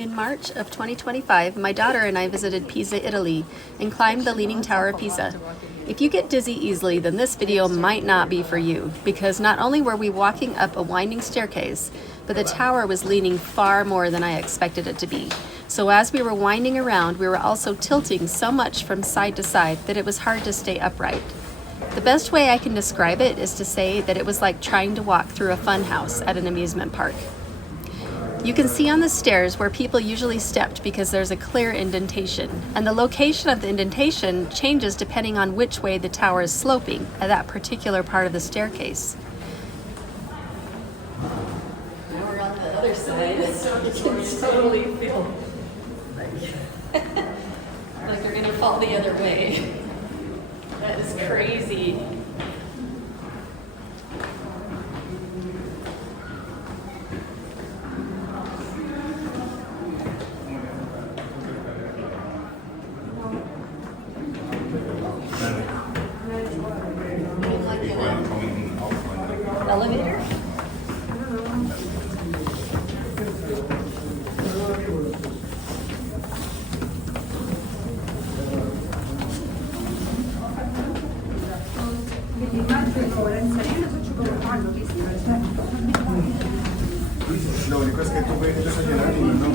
In March of 2025, my daughter and I visited Pisa, Italy, and climbed the Leaning Tower of Pisa. If you get dizzy easily, then this video might not be for you, because not only were we walking up a winding staircase, but the tower was leaning far more than I expected it to be. So as we were winding around, we were also tilting so much from side to side that it was hard to stay upright. The best way I can describe it is to say that it was like trying to walk through a fun house at an amusement park. You can see on the stairs where people usually stepped because there's a clear indentation, and the location of the indentation changes depending on which way the tower is sloping at that particular part of the staircase. Now we're on the other side, so you can totally feel like you're gonna fall the other way. That is crazy. Elevator? Lo único es que tú ves desayunando, ¿no?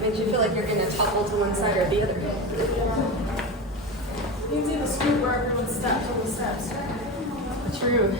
Makes you feel like you're gonna topple to one side or the other. You can see the street where everyone steps on the steps. True.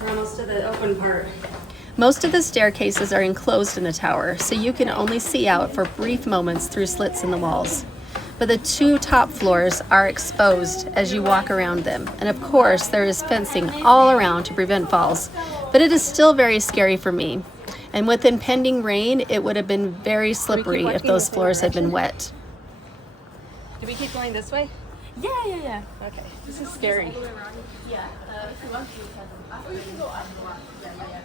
We're almost to the open part. Most of the staircases are enclosed in the tower, so you can only see out for brief moments through slits in the walls. But the two top floors are exposed as you walk around them, and of course there is fencing all around to prevent falls, but it is still very scary for me. And with impending rain, it would have been very slippery if those floors had been wet. Do we keep going this way? Yeah. Okay, this is scary. Yeah. If you want to, you can go up. Yeah.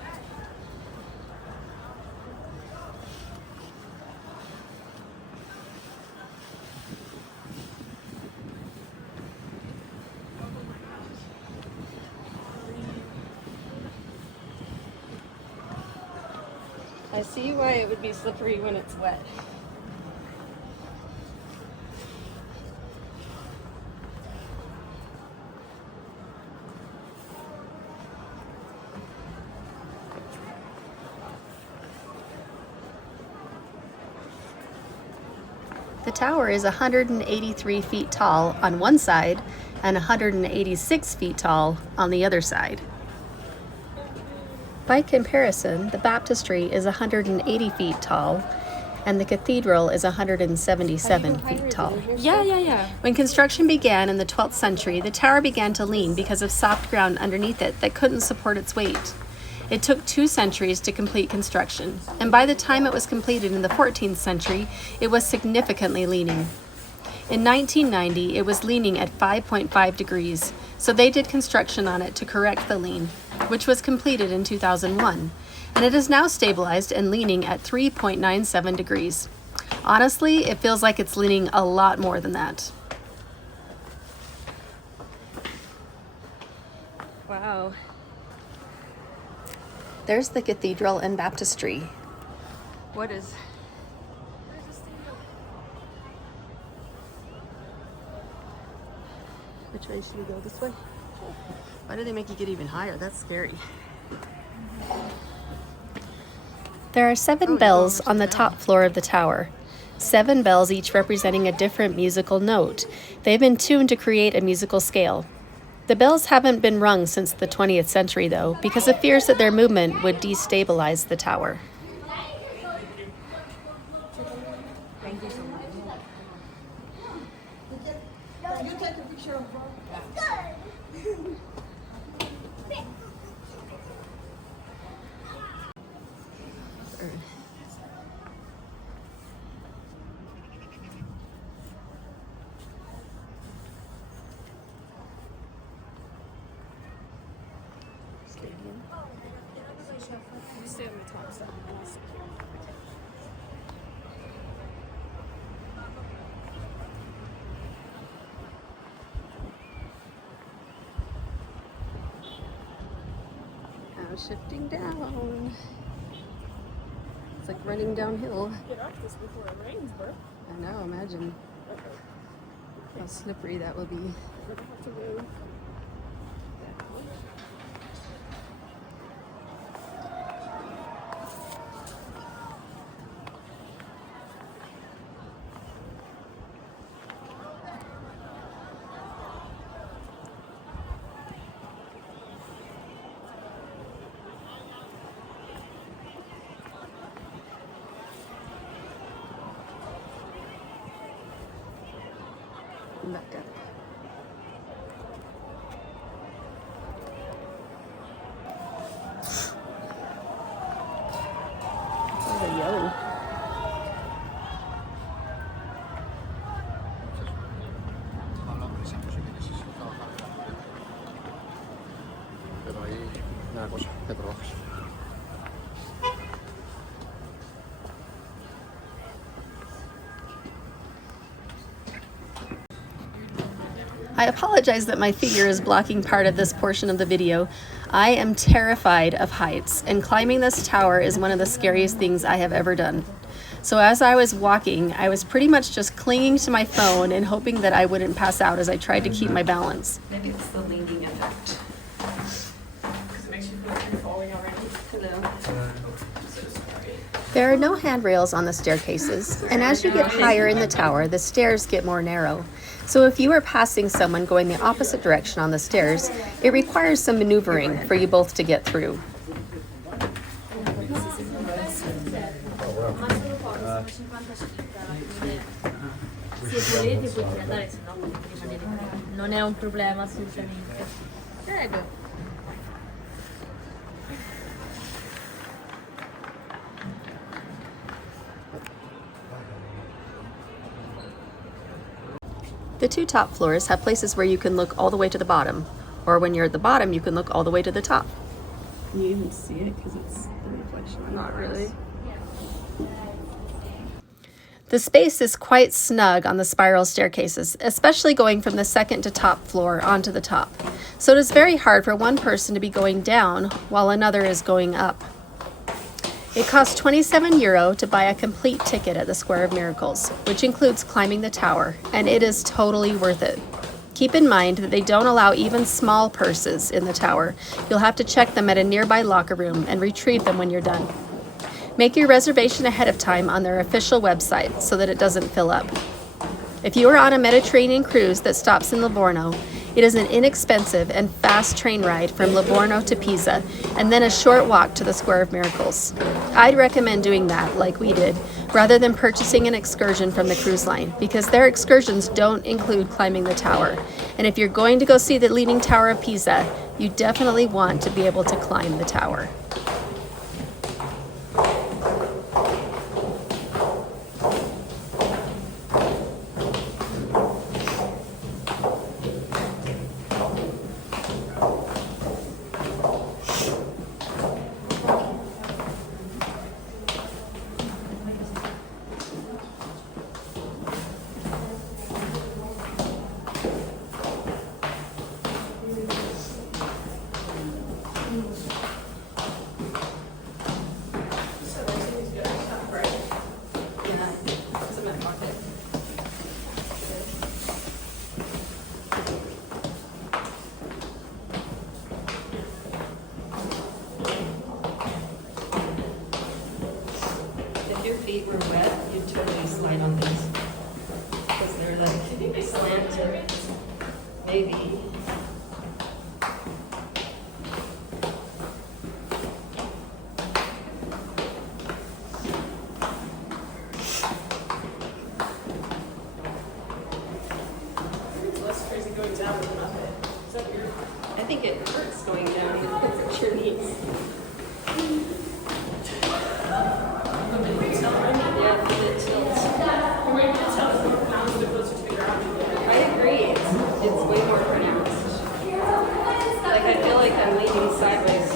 I see why it would be slippery when it's wet. The tower is 183 feet tall on one side and 186 feet tall on the other side. By comparison, the baptistry is 180 feet tall and the cathedral is 177 feet tall. Yeah. When construction began in the 12th century, the tower began to lean because of soft ground underneath it that couldn't support its weight. It took 2 centuries to complete construction, and by the time it was completed in the 14th century, it was significantly leaning. In 1990, it was leaning at 5.5 degrees, so they did construction on it to correct the lean, which was completed in 2001, and it is now stabilized and leaning at 3.97 degrees. Honestly, it feels like it's leaning a lot more than that. Wow. There's the cathedral and baptistry. What is... Which way should we go? This way? Why do they make you get even higher? That's scary. There are 7 bells on the top floor of the tower. 7 bells, each representing a different musical note. They've been tuned to create a musical scale. The bells haven't been rung since the 20th century, though, because of fears that their movement would destabilize the tower. Thank you so much. You take a picture of her. Stay on the top side. Now shifting down. It's like running downhill. Get off this before it rains, bro. I know, imagine how slippery that will be. We're gonna have to move. Back up. Oh, they're yellow. Pero hay una cosa, te provojas. I apologize that my figure is blocking part of this portion of the video. I am terrified of heights, and climbing this tower is one of the scariest things I have ever done. So as I was walking, I was pretty much just clinging to my phone and hoping that I wouldn't pass out as I tried to keep my balance. Maybe it's the leaning effect. Because it makes you feel like you're falling already. Hello. I'm so sorry. There are no handrails on the staircases, and as you get higher in the tower, the stairs get more narrow. So if you are passing someone going the opposite direction on the stairs, it requires some maneuvering for you both to get through. Non è un problema assolutamente. Prego. The 2 top floors have places where you can look all the way to the bottom, or when you're at the bottom, you can look all the way to the top. Can you even see it? Because it's the reflection. Not really. The space is quite snug on the spiral staircases, especially going from the second to top floor onto the top. So it is very hard for one person to be going down while another is going up. It costs 27 euro to buy a complete ticket at the Square of Miracles, which includes climbing the tower, and it is totally worth it. Keep in mind that they don't allow even small purses in the tower. You'll have to check them at a nearby locker room and retrieve them when you're done. Make your reservation ahead of time on their official website so that it doesn't fill up. If you are on a Mediterranean cruise that stops in Livorno, it is an inexpensive and fast train ride from Livorno to Pisa, and then a short walk to the Square of Miracles. I'd recommend doing that, like we did, rather than purchasing an excursion from the cruise line, because their excursions don't include climbing the tower. And if you're going to go see the Leaning Tower of Pisa, you definitely want to be able to climb the tower. baby. It's less crazy going down than up it. Is that weird? I think it hurts going down. You hurt your knees. Yeah, it tilts. You're able to tell the more pounds the closer to the ground you get. I agree. It's way more pronounced. Like I feel like I'm leaning sideways.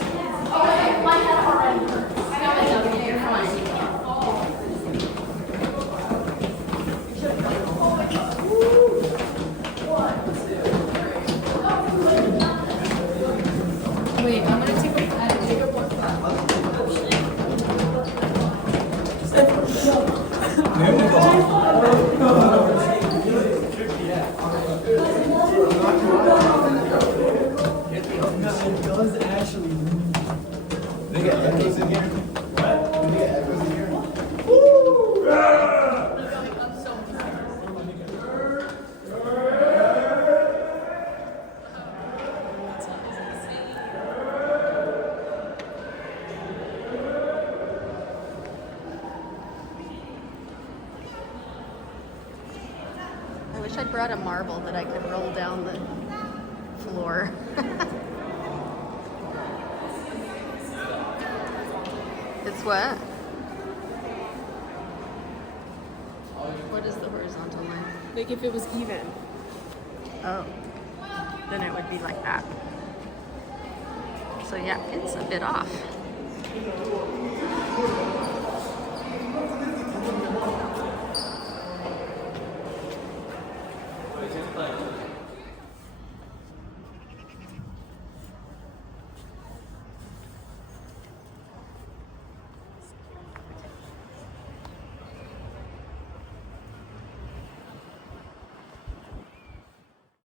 Wait, I'm gonna take a one. does actually move. They get echoes in here? What? They get echoes in here? I wish I'd brought a marble that I could roll down the floor. It's what? What is the horizontal line? Like if it was even. Oh, then it would be like that. So yeah, it's a bit off.